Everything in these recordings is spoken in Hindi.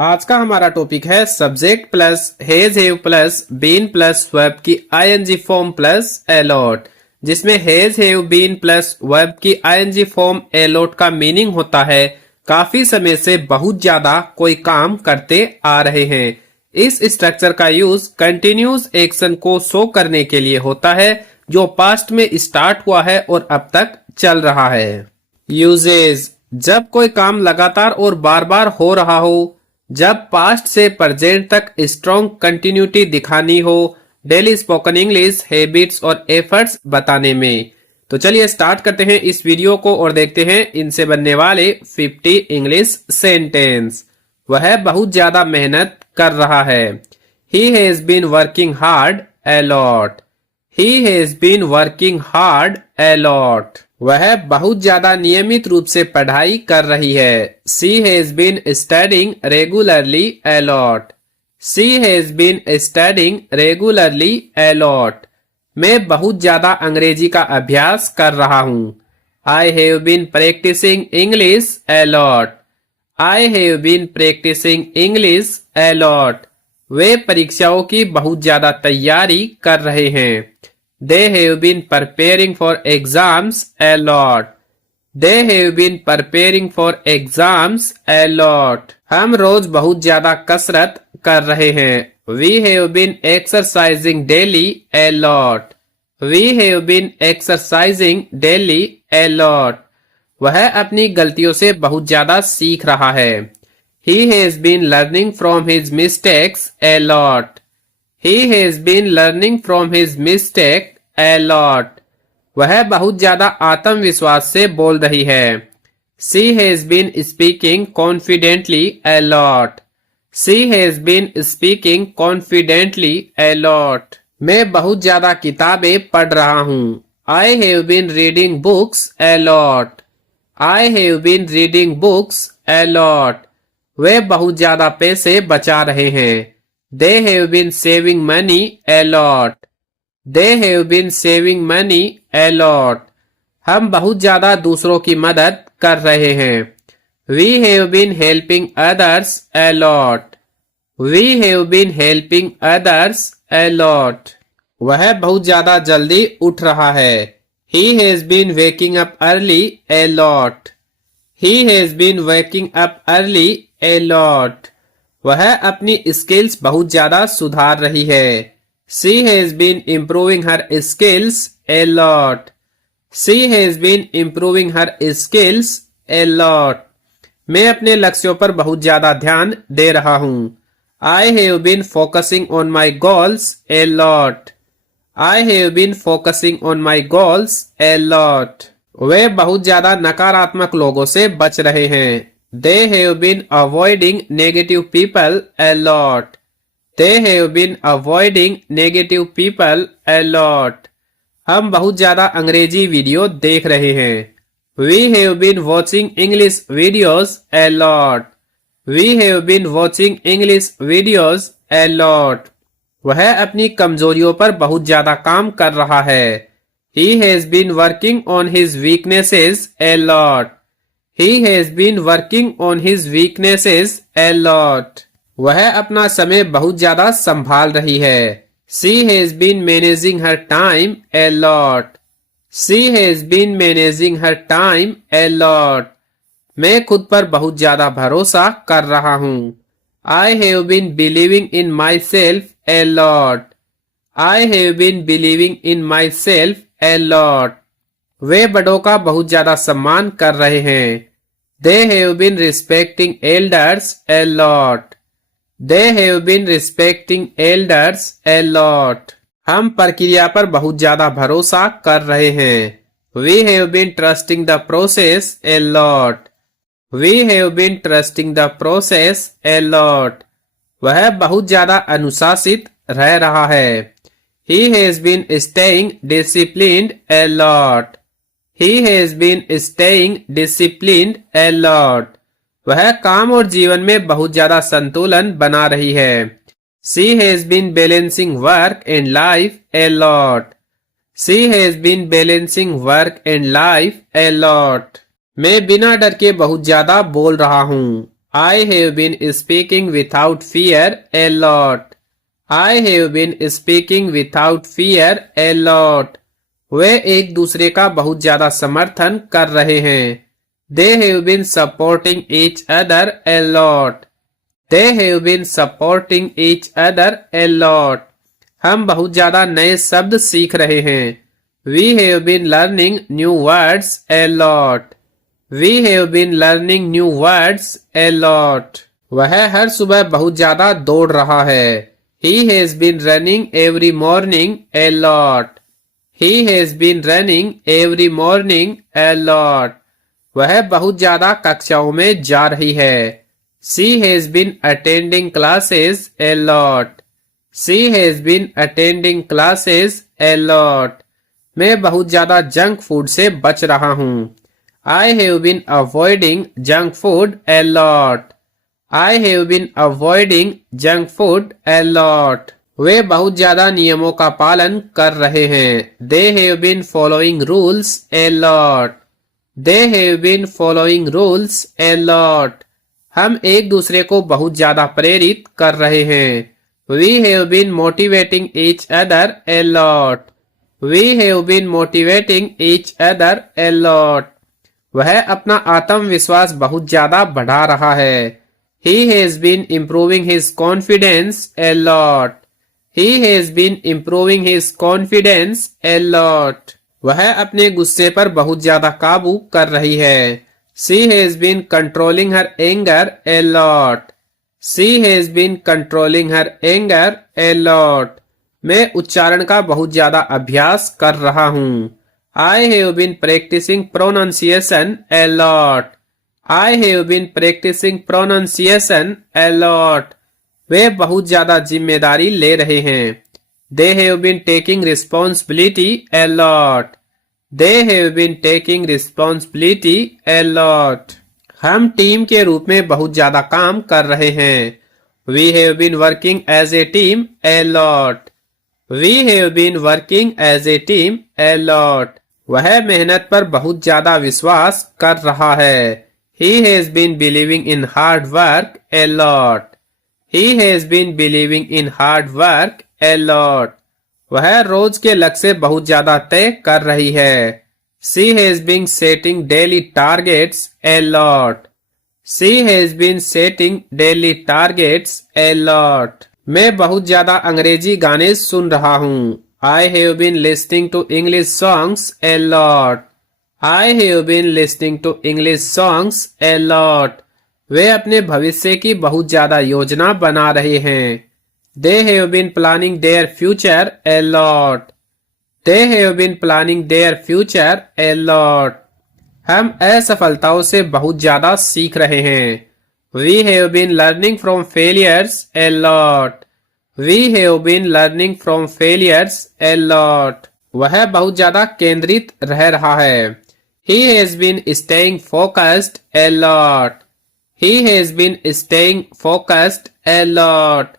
आज का हमारा टॉपिक है subject plus has have plus been plus verb की आईएनजी फॉर्म प्लस एलॉट, जिसमें has have been plus verb की आईएनजी फॉर्म एलॉट का मीनिंग होता है काफी समय से बहुत ज्यादा कोई काम करते आ रहे हैं। इस स्ट्रक्चर का यूज कंटिन्यूस एक्शन को शो करने के लिए होता है जो पास्ट में स्टार्ट हुआ है और अब तक चल रहा है। यूजेज: जब कोई काम लगातार और बार बार हो रहा हो, जब पास्ट से प्रेजेंट तक स्ट्रॉन्ग कंटिन्यूटी दिखानी हो, डेली स्पोकन इंग्लिश हैबिट्स और एफर्ट्स बताने में। तो चलिए स्टार्ट करते हैं इस वीडियो को और देखते हैं इनसे बनने वाले 50 इंग्लिश सेंटेंस। वह बहुत ज्यादा मेहनत कर रहा है। He has been working hard a lot. He has been working hard a lot. वह बहुत ज्यादा नियमित रूप से पढ़ाई कर रही है। She has been studying regularly a lot. She has been studying regularly a lot. मैं बहुत ज्यादा अंग्रेजी का अभ्यास कर रहा हूँ। I have been practicing English a lot. I have been practicing English a lot. वे परीक्षाओं की बहुत ज्यादा तैयारी कर रहे हैं। They have been preparing for exams a lot. They have been preparing for exams a lot. हम रोज बहुत ज्यादा कसरत कर रहे हैं। We have been exercising daily a lot. We have been exercising daily a lot. वह अपनी गलतियों से बहुत ज्यादा सीख रहा है। He has been learning from his mistakes a lot. He has been learning from his mistake a lot. वह बहुत ज्यादा आत्मविश्वास से बोल रही है। She has been speaking confidently a lot. She has been speaking confidently a lot. मैं बहुत ज्यादा किताबें पढ़ रहा हूँ। I have been reading books a lot. I have been reading books a lot. वे बहुत ज्यादा पैसे बचा रहे हैं। They have been saving money a lot. They have been saving money a lot. हम बहुत ज्यादा दूसरों की मदद कर रहे हैं। We have been helping others a lot. We have been helping others a lot. वह बहुत ज्यादा जल्दी उठ रहा है। He has been waking up early a lot. He has been waking up early a lot. वह अपनी स्किल्स बहुत ज्यादा सुधार रही है। She has been improving her skills a lot. She has been improving her skills a lot. मैं अपने लक्ष्यों पर बहुत ज्यादा ध्यान दे रहा हूँ। I have been focusing on my goals a lot. I have been focusing on my goals a lot. वे बहुत ज्यादा नकारात्मक लोगों से बच रहे हैं। They have been avoiding negative people a lot. They have been avoiding negative people a lot. हम बहुत ज्यादा अंग्रेजी वीडियो देख रहे हैं। We have been watching English videos a lot. We have been watching English videos a lot. वह अपनी कमजोरियों पर बहुत ज्यादा काम कर रहा है। He has been working on his weaknesses a lot. He has been working on his weaknesses a lot. वह अपना समय बहुत ज्यादा संभाल रही है। She has been managing her time a lot. She has been managing her time a lot. मैं खुद पर बहुत ज्यादा भरोसा कर रहा हूँ। I have been believing in myself a lot. I have been believing in myself a lot. वे बड़ों का बहुत ज्यादा सम्मान कर रहे हैं। They have been respecting elders a lot. They have been respecting elders a lot. हम प्रक्रिया पर बहुत ज्यादा भरोसा कर रहे हैं। We have been trusting the process a lot. We have been trusting the process a lot. वह बहुत ज्यादा अनुशासित रह रहा है। He has been staying disciplined a lot. He has been staying disciplined a lot. वह काम और जीवन में बहुत ज्यादा संतुलन बना रही है। She has been balancing work and life a lot. She has been balancing work and life a lot. मैं बिना डर के बहुत ज्यादा बोल रहा हूँ। I have been speaking without fear a lot. I have been speaking without fear a lot. वे एक दूसरे का बहुत ज्यादा समर्थन कर रहे हैं. They have been supporting each other a lot. They have been supporting each other a lot. हम बहुत ज्यादा नए शब्द सीख रहे हैं. We have been learning new words a lot. We have been learning new words a lot. वह हर सुबह बहुत ज्यादा दौड़ रहा है. He has been running every morning a lot. He has been running every morning a lot. वह बहुत ज्यादा कक्षाओं में जा रही है. She has been attending classes a lot. She has been attending classes a lot. मैं बहुत ज्यादा जंक फूड से बच रहा हूँ. I have been avoiding junk food a lot. I have been avoiding junk food a lot. वे बहुत ज्यादा नियमों का पालन कर रहे हैं. They have been following rules a lot. They have been following rules a lot. हम एक दूसरे को बहुत ज्यादा प्रेरित कर रहे हैं. We have been motivating each other a lot. We have been motivating each other a lot. वह अपना आत्मविश्वास बहुत ज्यादा बढ़ा रहा है. He has been improving his confidence a lot. He has been improving his confidence a lot. वह अपने गुस्से पर बहुत ज्यादा काबू कर रही है. She has been controlling her anger a lot. She has been controlling her anger a lot. मैं उच्चारण का बहुत ज्यादा अभ्यास कर रहा हूँ. I have been practicing pronunciation a lot. I have been practicing pronunciation a lot. वे बहुत ज्यादा जिम्मेदारी ले रहे हैं. They have been taking responsibility a lot. They have been taking responsibility a lot. हम टीम के रूप में बहुत ज्यादा काम कर रहे हैं. We have been working as a team a lot. We have been working as a team a lot. वह मेहनत पर बहुत ज्यादा विश्वास कर रहा है. He has been believing in hard work a lot. He has been believing in hard work a lot. वह रोज के लक्ष्य से बहुत ज्यादा तय कर रही है. She has been setting daily targets a lot. She has been setting daily targets a lot. मैं बहुत ज्यादा अंग्रेजी गाने सुन रहा हूँ. I have been listening to English songs a lot. I have been listening to English songs a lot. वे अपने भविष्य की बहुत ज्यादा योजना बना रहे हैं. They have been planning their future a lot. They have been planning their future a lot. हम असफलताओं से बहुत ज्यादा सीख रहे हैं. We have been learning from failures a lot. We have been learning from failures a lot. वह बहुत ज्यादा केंद्रित रह रहा है. He has been staying focused a lot. He has been staying focused a lot.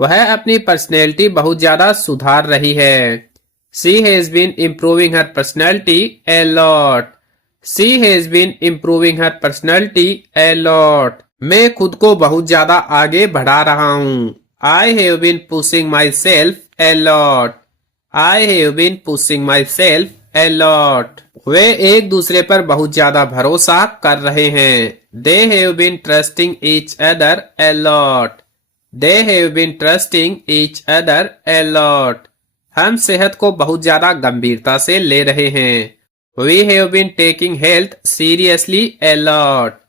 वह अपनी पर्सनैलिटी बहुत ज्यादा सुधार रही है. She has been improving her personality a lot. She has been improving her personality a lot. मैं खुद को बहुत ज्यादा आगे बढ़ा रहा हूँ. I have been pushing myself a lot. I have been pushing myself a lot. वे एक दूसरे पर बहुत ज्यादा भरोसा कर रहे हैं. They have been trusting each other a lot. They have been trusting each other a lot. हम सेहत को बहुत ज्यादा गंभीरता से ले रहे हैं. We have been taking health seriously a lot.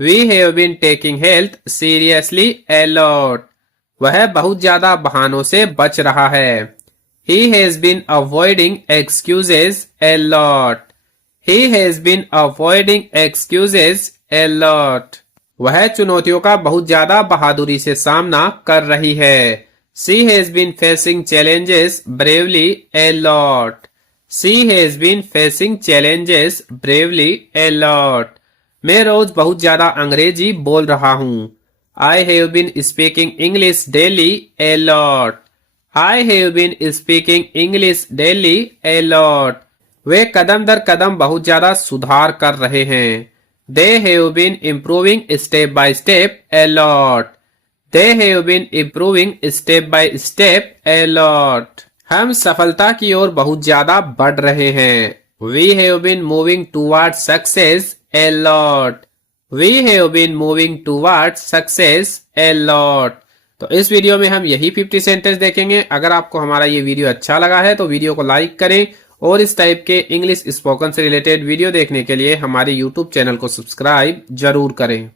We have been taking health seriously a lot. वह बहुत ज्यादा बहानों से बच रहा है. He has been avoiding excuses a lot. He has been avoiding excuses a lot. वह चुनौतियों का बहुत ज्यादा बहादुरी से सामना कर रही है. She has been facing challenges bravely a lot. She has been facing challenges bravely a lot. मैं रोज बहुत ज्यादा अंग्रेजी बोल रहा हूँ. I have been speaking English daily a lot. I have been speaking English daily a lot. वे कदम दर कदम बहुत ज्यादा सुधार कर रहे हैं. They have been improving step by step a lot. They have been improving step by step a lot. हम सफलता की ओर बहुत ज्यादा बढ़ रहे हैं. We have been moving towards success a lot. We have been moving towards success a lot. तो इस वीडियो में हम यही 50 सेंटेंस देखेंगे. अगर आपको हमारा ये वीडियो अच्छा लगा है तो वीडियो को लाइक करें और इस टाइप के इंग्लिश स्पोकन से रिलेटेड वीडियो देखने के लिए हमारे YouTube चैनल को सब्सक्राइब जरूर करें.